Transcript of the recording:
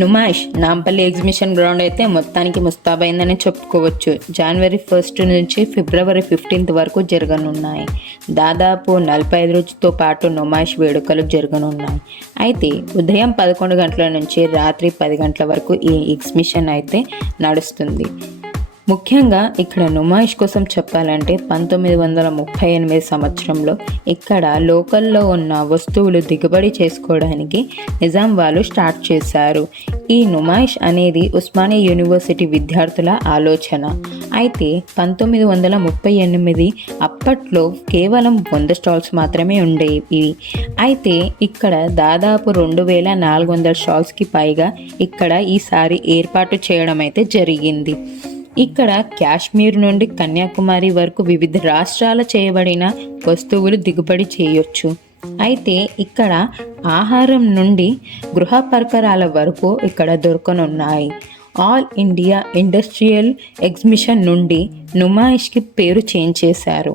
Numaish Nampally exhibition ground అయితే మొత్తానికి ముస్తాబైందని చెప్పుకోవచ్చు. జనవరి 1 నుంచి ఫిబ్రవరి 15 వరకు జరగనున్నాయి. దాదాపు 45 రోజులతో పాటు నుమాయిష్ వేడుకలు జరగనున్నాయి. అయితే ఉదయం 11 గంటల నుంచి రాత్రి 10 గంటల వరకు ఈ ఎగ్జిబిషన్ అయితే నడుస్తుంది. ముఖ్యంగా ఇక్కడ నుమాయిష్ కోసం చెప్పాలంటే 1938 సంవత్సరంలో ఇక్కడ లోకల్లో ఉన్న వస్తువులు దిగుబడి చేసుకోవడానికి నిజాం వాళ్ళు స్టార్ట్ చేశారు. ఈ నుమాయిష్ అనేది ఉస్మానియా యూనివర్సిటీ విద్యార్థుల ఆలోచన. అయితే 1938 అప్పట్లో కేవలం 100 స్టాల్స్ మాత్రమే ఉండేవి. అయితే ఇక్కడ దాదాపు 2400 స్టాల్స్కి పైగా ఇక్కడ ఈసారి ఏర్పాటు చేయడం అయితే జరిగింది. ఇక్కడ కాశ్మీర్ నుండి కన్యాకుమారి వరకు వివిధ రాష్ట్రాల చేయబడిన వస్తువులు దిగుబడి చేయొచ్చు. అయితే ఇక్కడ ఆహారం నుండి గృహ పరికరాల వరకు ఇక్కడ దొరకనున్నాయి. ఆల్ ఇండియా ఇండస్ట్రియల్ ఎగ్జిబిషన్ నుండి నుమాయిష్కి పేరు చేంజ్ చేశారు.